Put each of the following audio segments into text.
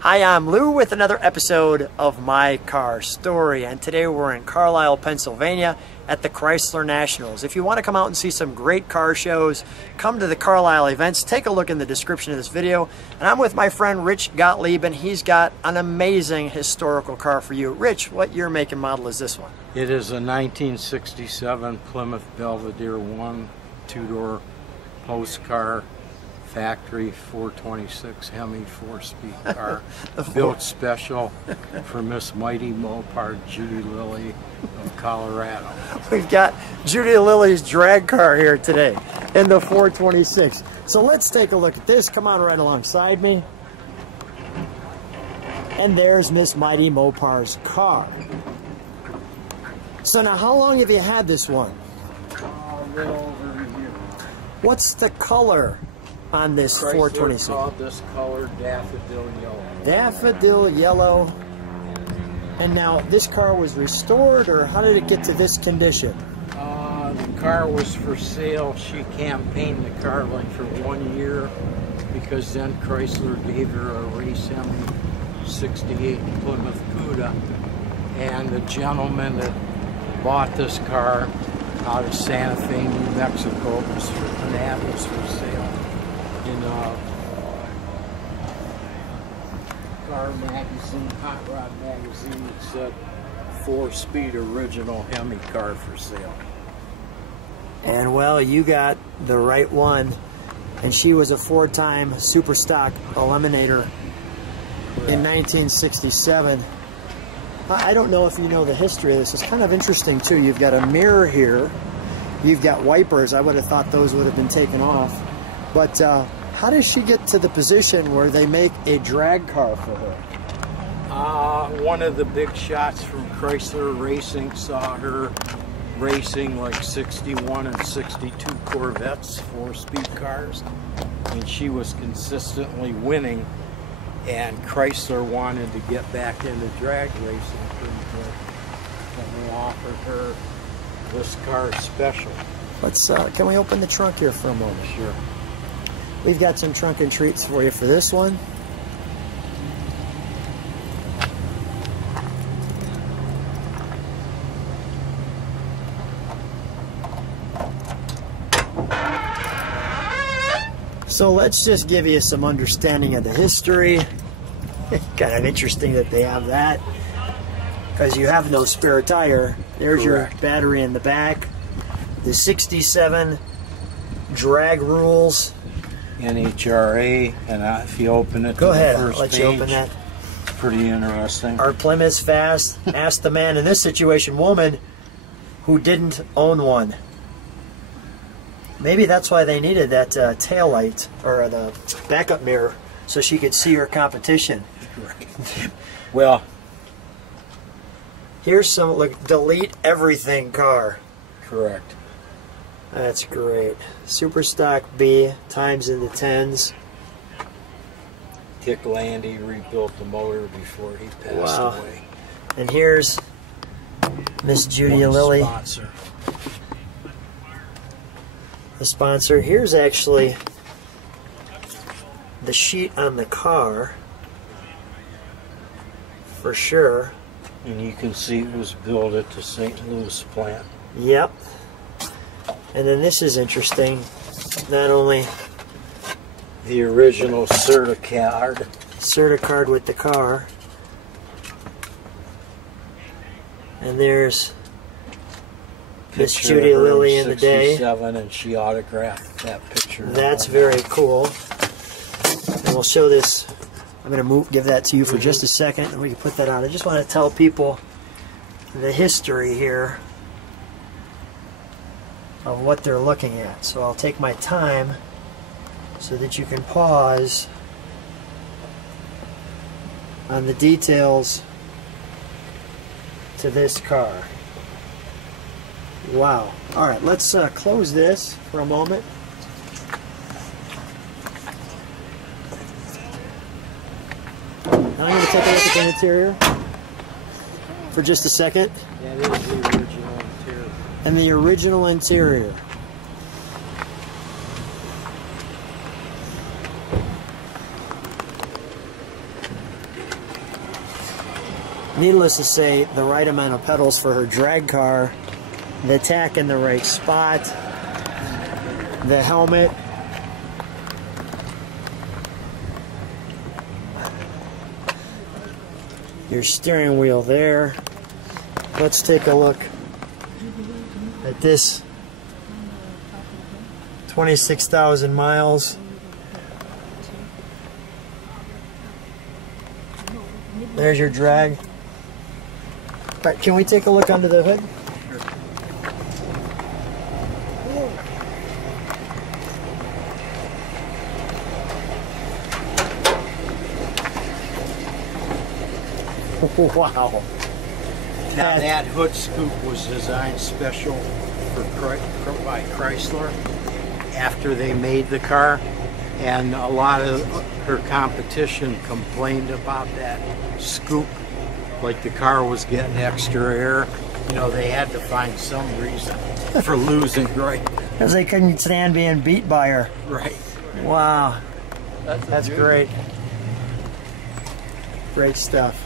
Hi, I'm Lou with another episode of My Car Story, and today we're in Carlisle, Pennsylvania at the Chrysler Nationals. If you want to come out and see some great car shows, come to the Carlisle events. Take a look in the description of this video. And I'm with my friend Rich Goetlieb, and he's got an amazing historical car for you. Rich, what year, make, and model is this one? It is a 1967 Plymouth Belvedere I, two-door post car. Factory 426 Hemi 4-speed car, built special for Miss Mighty Mopar Judy Lilly of Colorado. We've got Judy Lilly's drag car here today in the 426. So let's take a look at this. Come on right alongside me. And there's Miss Mighty Mopar's car. So now, how long have you had this one? A little over a year. What's the color on this 426? Called this color Daffodil Yellow. Daffodil Yellow. And now, this car was restored, or how did it get to this condition? The car was for sale. She campaigned the car like for 1 year because then Chrysler gave her a race Hemi 68 Plymouth Cuda, and the gentleman that bought this car out of Santa Fe, New Mexico, was for sale in car magazine, Hot Rod magazine. It said 4-speed original Hemi car for sale. And well, you got the right one. And she was a 4-time super stock eliminator in 1967. I don't know if you know the history of this. It's kind of interesting too. You've got a mirror here. You've got wipers. I would have thought those would have been taken off. But how does she get to the position where they make a drag car for her? One of the big shots from Chrysler Racing saw her racing like 61 and 62 Corvettes, 4-speed cars, and she was consistently winning, and Chrysler wanted to get back into drag racing pretty good, and they offered her this car special. Let's can we open the trunk here for a moment? Sure. We've got some trunk and treats for you for this one. So let's just give you some understanding of the history. Kind of interesting that they have that, because you have no spare tire. There's Correct. Your battery in the back. The 67 drag rules. NHRA, and if you open it, Go ahead, the I'll first let page, you open that. pretty interesting. Are Plymouths fast? Ask the man in this situation, woman, who didn't own one. Maybe that's why they needed that tail light, or the backup mirror, so she could see her competition. Right. Well, here's some, look, delete everything car. correct. That's great. Super stock B, times in the 10s. Dick Landy rebuilt the motor before he passed Wow. away. And here's Miss Judy One Lilly, sponsor. the sponsor. Here's actually the sheet on the car, for sure. And you can see it was built at the St. Louis plant. Yep. And then this is interesting. Not only The original Certicard. Certicard with the car, and there's Miss Picture Judy of her Lilly in the day. 67, and she autographed that picture. That's very cool. And we'll show this. I'm going to give that to you for just a second, and we can put that on. I just want to tell people the history here of what they're looking at. So I'll take my time so that you can pause on the details to this car. Wow. All right, let's close this for a moment. I'm going to take a look at the interior for just a second. That is the original interior. And the original interior. needless to say, the right amount of pedals for her drag car, the tack in the right spot, the helmet, your steering wheel there. Let's take a look at this 26,000 miles. There's your drag. All right, can we take a look under the hood? Sure. Wow. Now that hood scoop was designed special by Chrysler after they made the car, and a lot of her competition complained about that scoop, like the car was getting extra air. You know, they had to find some reason for losing, right? Because they couldn't stand being beat by her. Right. Wow. That's great. Great stuff.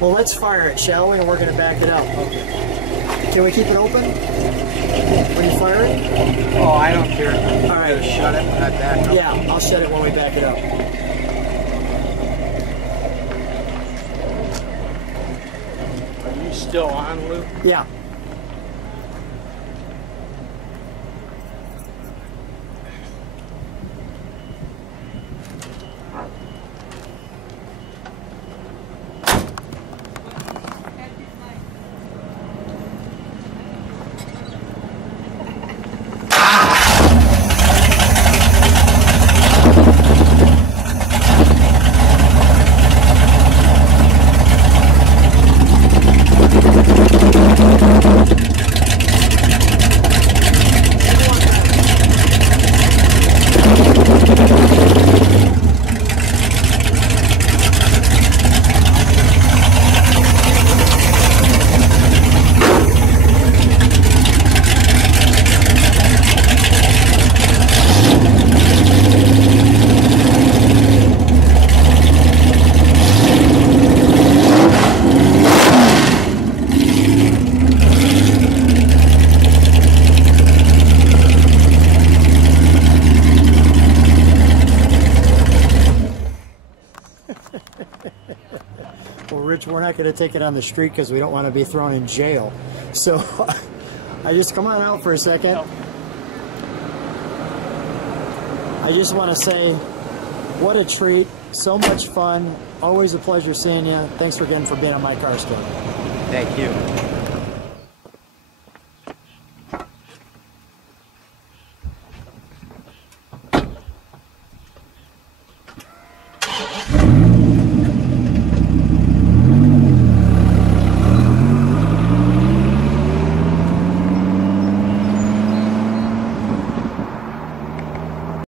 Well, let's fire it, shall we? And we're going to back it up. Okay. Can we keep it open when you fire it? Oh, I don't care. All right. Shut it when I back up. Yeah, I'll shut it when we back it up. Are you still on, Lou? Yeah. Well, Rich, we're not going to take it on the street because we don't want to be thrown in jail. So I just come on out for a second. I just want to say, what a treat. So much fun. Always a pleasure seeing you. Thanks again for being on My Car Story. Thank you.